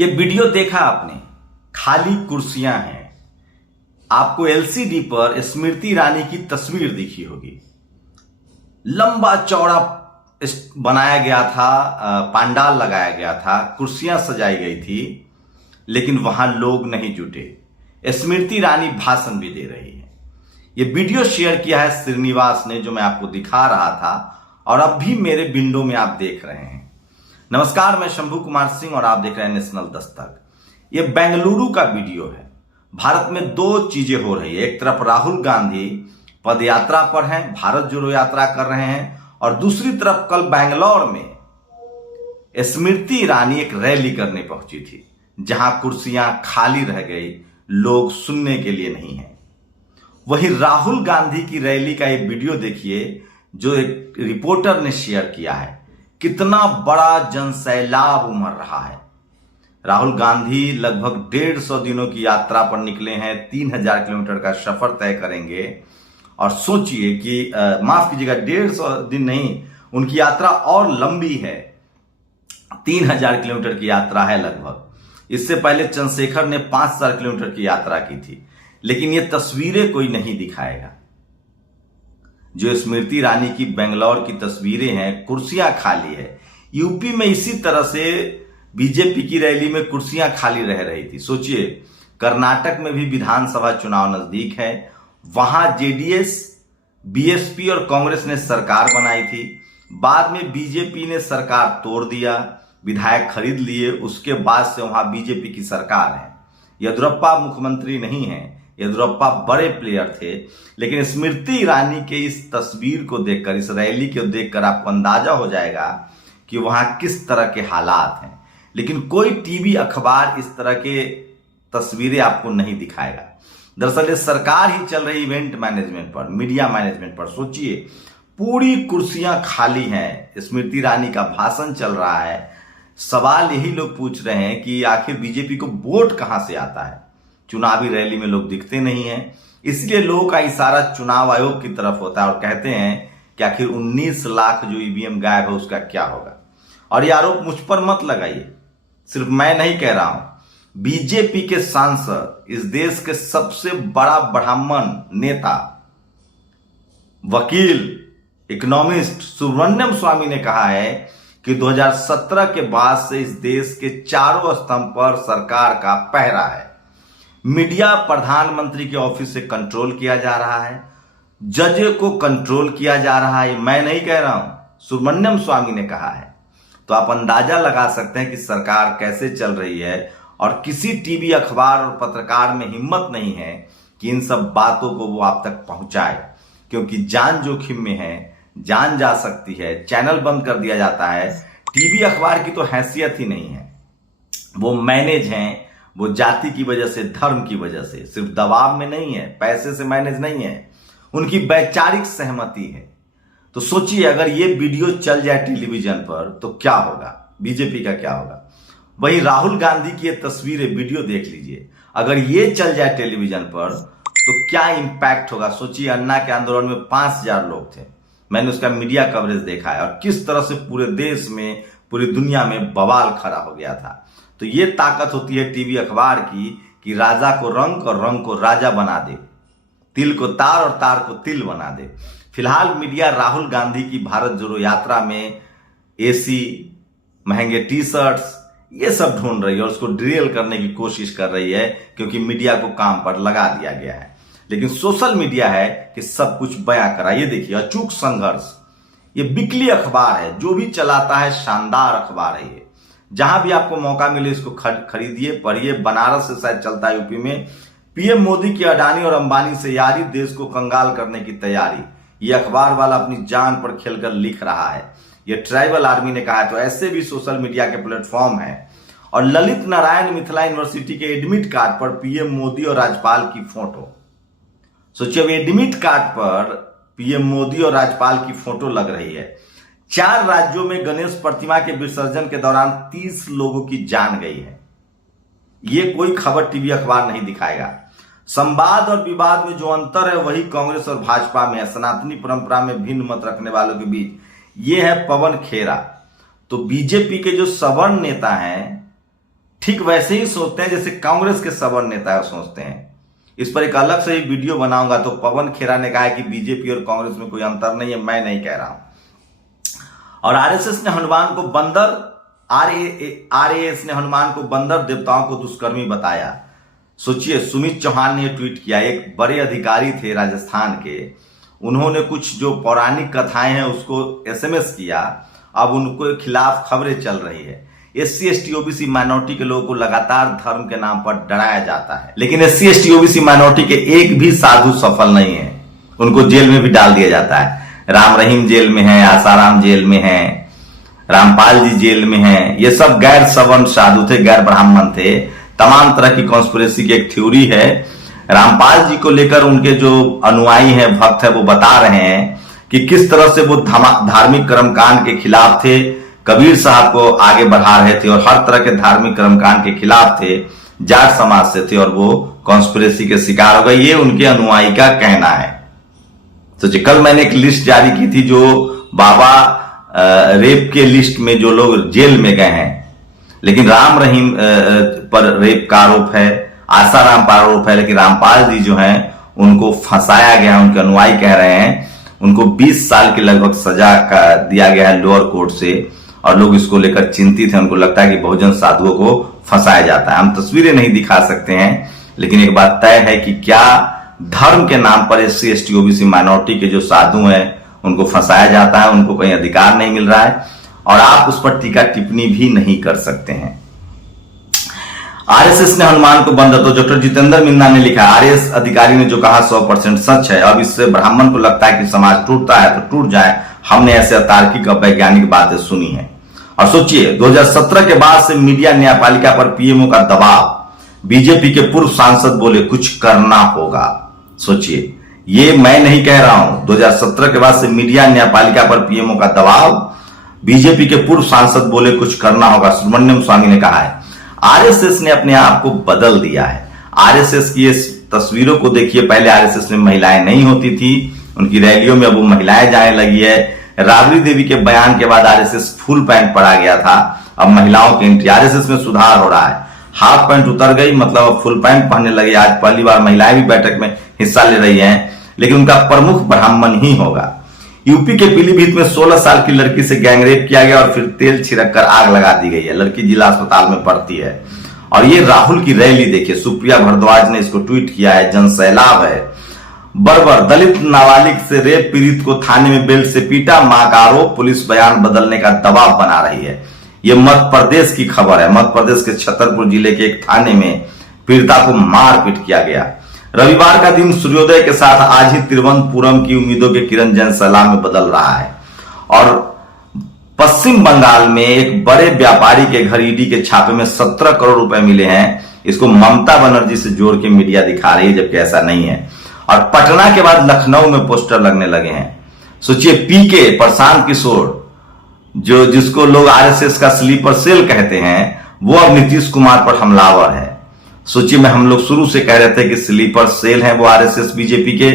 ये वीडियो देखा आपने, खाली कुर्सियां हैं। आपको एलसीडी पर स्मृति ईरानी की तस्वीर दिखी होगी। लंबा चौड़ा बनाया गया था, पंडाल लगाया गया था, कुर्सियां सजाई गई थी, लेकिन वहां लोग नहीं जुटे। स्मृति ईरानी भाषण भी दे रही है। ये वीडियो शेयर किया है श्रीनिवास ने, जो मैं आपको दिखा रहा था और अब भी मेरे विंडो में आप देख रहे हैं। नमस्कार, मैं शंभू कुमार सिंह और आप देख रहे हैं नेशनल दस्तक। ये बेंगलुरु का वीडियो है। भारत में दो चीजें हो रही है। एक तरफ राहुल गांधी पद यात्रा पर हैं, भारत जोड़ो यात्रा कर रहे हैं, और दूसरी तरफ कल बैंगलोर में स्मृति ईरानी एक रैली करने पहुंची थी, जहां कुर्सियां खाली रह गई, लोग सुनने के लिए नहीं है। वही राहुल गांधी की रैली का एक वीडियो देखिए, जो एक रिपोर्टर ने शेयर किया है। कितना बड़ा जनसैलाब उमड़ रहा है। राहुल गांधी लगभग 150 दिनों की यात्रा पर निकले हैं, 3000 किलोमीटर का सफर तय करेंगे। और सोचिए कि माफ कीजिएगा, 150 दिन नहीं, उनकी यात्रा और लंबी है। 3000 किलोमीटर की यात्रा है लगभग। इससे पहले चंद्रशेखर ने 5000 किलोमीटर की यात्रा की थी। लेकिन ये तस्वीरें कोई नहीं दिखाएगा। जो स्मृति ईरानी की बेंगलोर की तस्वीरें हैं, कुर्सियां खाली है। यूपी में इसी तरह से बीजेपी की रैली में कुर्सियां खाली रह रही थी। सोचिए, कर्नाटक में भी विधानसभा चुनाव नजदीक है। वहां जेडीएस, बीएसपी और कांग्रेस ने सरकार बनाई थी। बाद में बीजेपी ने सरकार तोड़ दिया, विधायक खरीद लिए। उसके बाद से वहां बीजेपी की सरकार है। येदियुरप्पा मुख्यमंत्री नहीं है, येदियुरप्पा बड़े प्लेयर थे। लेकिन स्मृति ईरानी के इस तस्वीर को देखकर, इस रैली को देखकर आपको अंदाजा हो जाएगा कि वहां किस तरह के हालात हैं। लेकिन कोई टीवी अखबार इस तरह के तस्वीरें आपको नहीं दिखाएगा। दरअसल ये सरकार ही चल रही इवेंट मैनेजमेंट पर, मीडिया मैनेजमेंट पर। सोचिए, पूरी कुर्सियां खाली हैं, स्मृति ईरानी का भाषण चल रहा है। सवाल यही लोग पूछ रहे हैं कि आखिर बीजेपी को वोट कहां से आता है। चुनावी रैली में लोग दिखते नहीं हैं, इसलिए लोगों का इशारा चुनाव आयोग की तरफ होता है और कहते हैं कि आखिर 19 लाख जो ईवीएम गायब है उसका क्या होगा। और ये आरोप मुझ पर मत लगाइए, सिर्फ मैं नहीं कह रहा हूं। बीजेपी के सांसद, इस देश के सबसे बड़ा ब्राह्मण नेता, वकील, इकोनॉमिस्ट सुब्रमण्यम स्वामी ने कहा है कि 2017 के बाद से इस देश के चारों स्तंभ पर सरकार का पहरा है। मीडिया प्रधानमंत्री के ऑफिस से कंट्रोल किया जा रहा है, जज को कंट्रोल किया जा रहा है। मैं नहीं कह रहा हूं, सुब्रमण्यम स्वामी ने कहा है। तो आप अंदाजा लगा सकते हैं कि सरकार कैसे चल रही है। और किसी टीवी अखबार और पत्रकार में हिम्मत नहीं है कि इन सब बातों को वो आप तक पहुंचाए, क्योंकि जान जोखिम में है, जान जा सकती है। चैनल बंद कर दिया जाता है। टीवी अखबार की तो हैसियत ही नहीं है। वो मैनेज हैं, वो जाति की वजह से, धर्म की वजह से, सिर्फ दबाव में नहीं है, पैसे से मैनेज नहीं है, उनकी वैचारिक सहमति है। तो सोचिए, अगर ये वीडियो चल जाए टेलीविजन पर तो क्या होगा, बीजेपी का क्या होगा। वही राहुल गांधी की ये तस्वीरें, वीडियो देख लीजिए। अगर ये चल जाए टेलीविजन पर तो क्या इंपैक्ट होगा। सोचिए, अन्ना के आंदोलन में 5000 लोग थे। मैंने उसका मीडिया कवरेज देखा है और किस तरह से पूरे देश में, पूरी दुनिया में बवाल खड़ा हो गया था। तो ये ताकत होती है टीवी अखबार की कि राजा को रंक और रंक को राजा बना दे, तिल को तार और तार को तिल बना दे। फिलहाल मीडिया राहुल गांधी की भारत जोड़ो यात्रा में एसी, महंगे टी शर्ट्स, ये सब ढूंढ रही है और उसको ड्रिल करने की कोशिश कर रही है, क्योंकि मीडिया को काम पर लगा दिया गया है। लेकिन सोशल मीडिया है कि सब कुछ बयां करा। ये देखिए, अचूक संघर्ष, ये बिकली अखबार है, जो भी चलाता है शानदार अखबार है ये। जहां भी आपको मौका मिले इसको खरीदिए, पढ़िए। बनारस से शायद चलता है यूपी में। पीएम मोदी की अडानी और अंबानी से यारी, देश को कंगाल करने की तैयारी। ये अखबार वाला अपनी जान पर खेलकर लिख रहा है। ये ट्राइबल आर्मी ने कहा है। तो ऐसे भी सोशल मीडिया के प्लेटफॉर्म हैं। और ललित नारायण मिथिला यूनिवर्सिटी के एडमिट कार्ड पर पीएम मोदी और राज्यपाल की फोटो। सोचिए, अब एडमिट कार्ड पर पीएम मोदी और राज्यपाल की फोटो लग रही है। 4 राज्यों में गणेश प्रतिमा के विसर्जन के दौरान 30 लोगों की जान गई है। ये कोई खबर टीवी अखबार नहीं दिखाएगा। संवाद और विवाद में जो अंतर है वही कांग्रेस और भाजपा में है। सनातनी परंपरा में भिन्न मत रखने वालों के बीच ये है पवन खेरा। तो बीजेपी के जो सवर्ण नेता हैं ठीक वैसे ही सोचते हैं जैसे कांग्रेस के सवर्ण नेता सोचते हैं। इस पर एक अलग से ही वीडियो बनाऊंगा। तो पवन खेरा ने कहा है कि बीजेपी और कांग्रेस में कोई अंतर नहीं है, मैं नहीं कह रहा हूं। और आरएसएस ने हनुमान को बंदर, आरएएस ने हनुमान को बंदर, देवताओं को दुष्कर्मी बताया। सोचिए, सुमित चौहान ने ट्वीट किया, एक बड़े अधिकारी थे राजस्थान के, उन्होंने कुछ जो पौराणिक कथाएं हैं उसको एसएमएस किया। अब उनके खिलाफ खबरें चल रही है। एससी एसटी ओबीसी माइनॉरिटी के लोगों को लगातार धर्म के नाम पर डराया जाता है, लेकिन एससी एसटी ओबीसी माइनॉरिटी के एक भी साधु सफल नहीं है, उनको जेल में भी डाल दिया जाता है। राम रहीम जेल में है, आसाराम जेल में है, रामपाल जी जेल में है। ये सब गैर सवर्ण साधु थे, गैर ब्राह्मण थे। तमाम तरह की कॉन्स्पिरेसी की एक थ्योरी है। रामपाल जी को लेकर उनके जो अनुयायी हैं, भक्त है, वो बता रहे हैं कि किस तरह से वो धार्मिक कर्मकांड के खिलाफ थे, कबीर साहब को आगे बढ़ा रहे थे और हर तरह के धार्मिक कर्मकांड के खिलाफ थे, जाट समाज से थे, और वो कॉन्स्पिरेसी के शिकार हो गए। ये उनके अनुयायी का कहना है। तो कल मैंने एक लिस्ट जारी की थी, जो बाबा रेप के लिस्ट में जो लोग जेल में गए हैं, लेकिन राम रहीम पर रेप का आरोप है, आसाराम पर आरोप है, लेकिन रामपाल जी जो हैं उनको फंसाया गया। उनके अनुयायी कह रहे हैं उनको 20 साल की लगभग सजा का दिया गया है लोअर कोर्ट से, और लोग इसको लेकर चिंतित हैं। उनको लगता है कि बहुजन साधुओं को फंसाया जाता है। हम तस्वीरें नहीं दिखा सकते हैं, लेकिन एक बात तय है कि क्या धर्म के नाम पर एससी एसटी ओबीसी माइनॉरिटी के जो साधु हैं उनको फंसाया जाता है, उनको कहीं अधिकार नहीं मिल रहा है, और आप उस पर टीका टिप्पणी भी नहीं कर सकते हैं। आरएसएस ने हनुमान को बंद, तो डॉक्टर जितेंद्र मिन्ना ने लिखा, आरएस अधिकारी ने जो कहा 100% सच है। अब इससे ब्राह्मण को लगता है कि समाज टूटता है तो टूट जाए। हमने ऐसे अतार्किक और वैज्ञानिक बातें सुनी है। और सोचिए, 2017 के बाद से मीडिया न्यायपालिका पर पीएमओ का दबाव, बीजेपी के पूर्व सांसद बोले कुछ करना होगा। सोचिए, ये मैं नहीं कह रहा हूं, 2017 के बाद से मीडिया न्यायपालिका पर पीएमओ का दबाव, बीजेपी के पूर्व सांसद बोले कुछ करना होगा, सुब्रमण्यम स्वामी ने कहा है। आरएसएस ने अपने आप को बदल दिया है। आरएसएस की इस तस्वीरों को देखिए, पहले आरएसएस में महिलाएं नहीं होती थी, उनकी रैलियों में अब वो महिलाएं जाने लगी है। राबड़ी देवी के बयान के बाद आरएसएस फुल पैंट पड़ा गया था, अब महिलाओं की एंट्री। आरएसएस में सुधार हो रहा है, हाफ पैंट उतर गई, मतलब अब फुल पैंट पहनने लगे। आज पहली बार महिलाएं भी बैठक में हिस्सा ले रही हैं, लेकिन उनका प्रमुख ब्राह्मण ही होगा। यूपी के पीलीभीत में 16 साल की लड़की से गैंगरेप किया गया और फिर तेल छिड़क कर आग लगा दी गई है। लड़की जिला अस्पताल में भर्ती है। और ये राहुल की रैली देखिए, सुप्रिया भारद्वाज ने इसको ट्वीट किया है, जन सैलाब है। बर्बर, दलित नाबालिग से रेप पीड़ित को थाने में बेल्ट से पीटा, मां का आरोप, पुलिस बयान बदलने का दबाव बना रही है। यह मध्य प्रदेश की खबर है। मध्य प्रदेश के छतरपुर जिले के एक थाने में पीड़िता को मारपीट किया गया। रविवार का दिन सूर्योदय के साथ आज ही तिरुवनंतपुरम की उम्मीदों के किरण जन सैलाब में बदल रहा है। और पश्चिम बंगाल में एक बड़े व्यापारी के घर ईडी के छापे में 17 करोड़ रुपए मिले हैं। इसको ममता बनर्जी से जोड़ के मीडिया दिखा रही है, जबकि ऐसा नहीं है। और पटना के बाद लखनऊ में पोस्टर लगने लगे हैं। सोचिए, पीके, प्रशांत किशोर, जो जिसको लोग आरएसएस का स्लीपर सेल कहते हैं, वो अब नीतीश कुमार पर हमलावर है। सोचिए, मैं हम लोग शुरू से कह रहे थे कि स्लीपर सेल है वो आरएसएस बीजेपी के।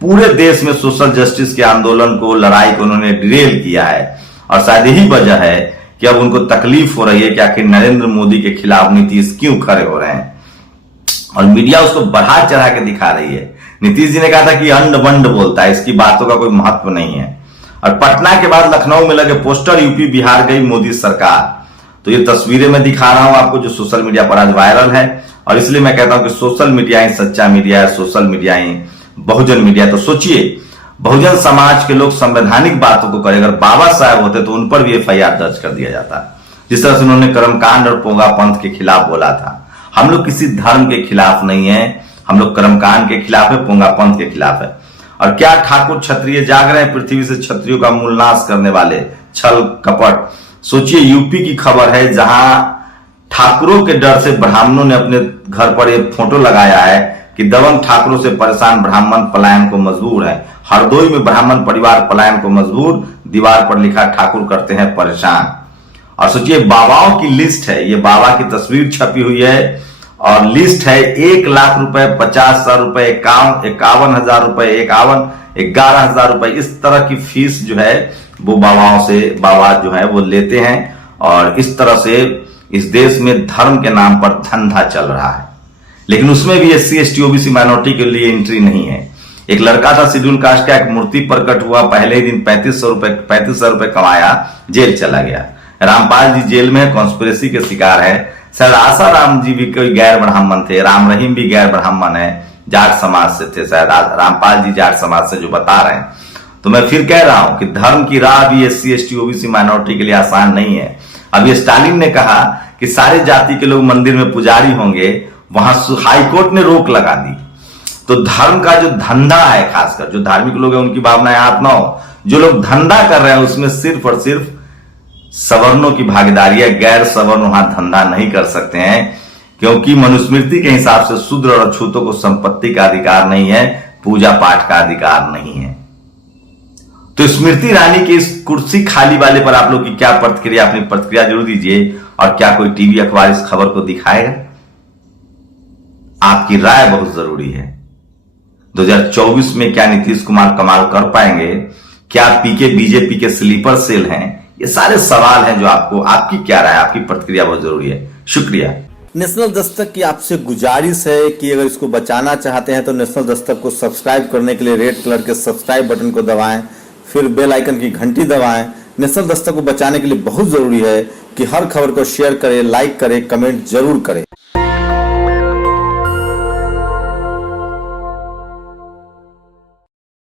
पूरे देश में सोशल जस्टिस के आंदोलन को, लड़ाई को उन्होंने डिरेल किया है। और शायद यही वजह है कि अब उनको तकलीफ हो रही है कि आखिर नरेंद्र मोदी के खिलाफ नीतीश क्यों खड़े हो रहे हैं। और मीडिया उसको बढ़ा चढ़ा के दिखा रही है। नीतीश जी ने कहा था कि अंड बंड बोलता है, इसकी बातों का कोई महत्व नहीं है। और पटना के बाद लखनऊ में लगे पोस्टर, यूपी बिहार गई मोदी सरकार। तो ये तस्वीरें मैं दिखा रहा हूं आपको, जो सोशल मीडिया पर आज वायरल है। और इसलिए मैं कहता हूं कि सोशल मीडिया ही सच्चा मीडिया है, सोशल मीडिया ही बहुजन मीडिया। तो सोचिए, बहुजन समाज के लोग संवैधानिक बातों को करें। अगर बाबा साहब होते तो उन पर भी एफआईआर दर्ज कर दिया जाता, जिस तरह से उन्होंने कर्मकांड और पोंगा पंथ के खिलाफ बोला था। हम लोग किसी धर्म के खिलाफ नहीं है, हम लोग कर्मकांड के खिलाफ है, पोंगा पंथ के खिलाफ है। और क्या ठाकुर क्षत्रिय जाग रहे हैं, पृथ्वी से क्षत्रियों का मूल नाश करने वाले, छल कपट। सोचिए, यूपी की खबर है, जहां ठाकुरों के डर से ब्राह्मणों ने अपने घर पर एक फोटो लगाया है कि दबंग ठाकुरों से परेशान ब्राह्मण पलायन को मजबूर है। हरदोई में ब्राह्मण परिवार पलायन को मजबूर, दीवार पर लिखा ठाकुर करते हैं परेशान। और सोचिए, बाबाओं की लिस्ट है, ये बाबा की तस्वीर छपी हुई है और लिस्ट है 1 लाख रुपए, 50,000 रुपए, 51,000 रुपए, 11,000 रुपए। इस तरह की फीस जो है वो बाबाओं से बाबा जो है वो लेते हैं। और इस तरह से इस देश में धर्म के नाम पर धंधा चल रहा है, लेकिन उसमें भी SC ST OBC माइनॉरिटी के लिए एंट्री नहीं है। एक लड़का था शेड्यूल कास्ट का, एक मूर्ति प्रकट हुआ, पहले ही दिन 3500 रुपए कमाया, जेल चला गया। रामपाल जी जेल में कॉन्स्पिरेसी के शिकार है। सर आसाराम जी भी कोई गैर ब्राह्मण थे, राम रहीम भी गैर ब्राह्मण है, जाट समाज से थे, शायद रामपाल जी जाट समाज से जो बता रहे हैं। तो मैं फिर कह रहा हूं कि धर्म की राह भी SC ST OBC माइनॉरिटी के लिए आसान नहीं है। अभी स्टालिन ने कहा कि सारे जाति के लोग मंदिर में पुजारी होंगे, वहां हाईकोर्ट ने रोक लगा दी। तो धर्म का जो धंधा है, खासकर जो धार्मिक लोग हैं उनकी भावनाएं हाथ ना हो, जो लोग धंधा कर रहे हैं उसमें सिर्फ और सिर्फ सवर्णों की भागीदारी है। गैर सवर्ण वहां धंधा नहीं कर सकते हैं, क्योंकि मनुस्मृति के हिसाब से शूद्र और अछूतों को संपत्ति का अधिकार नहीं है, पूजा पाठ का अधिकार नहीं है। तो स्मृति ईरानी की इस कुर्सी खाली वाले पर आप लोग की क्या प्रतिक्रिया, अपनी प्रतिक्रिया जरूर दीजिए। और क्या कोई टीवी अखबार इस खबर को दिखाएगा? आपकी राय बहुत जरूरी है। 2024 में क्या नीतीश कुमार कमाल कर पाएंगे? क्या पीके बीजेपी के स्लीपर सेल हैं? ये सारे सवाल हैं जो आपकी क्या राय, आपकी प्रतिक्रिया बहुत जरूरी है। शुक्रिया। नेशनल दस्तक की आपसे गुजारिश है कि अगर इसको बचाना चाहते हैं तो नेशनल दस्तक को सब्सक्राइब करने के लिए रेड कलर के सब्सक्राइब बटन को दबाएं, फिर बेल आइकन की घंटी दबाएं। नेशनल दस्तक को बचाने के लिए बहुत जरूरी है कि हर खबर को शेयर करें, लाइक करें, कमेंट जरूर करें।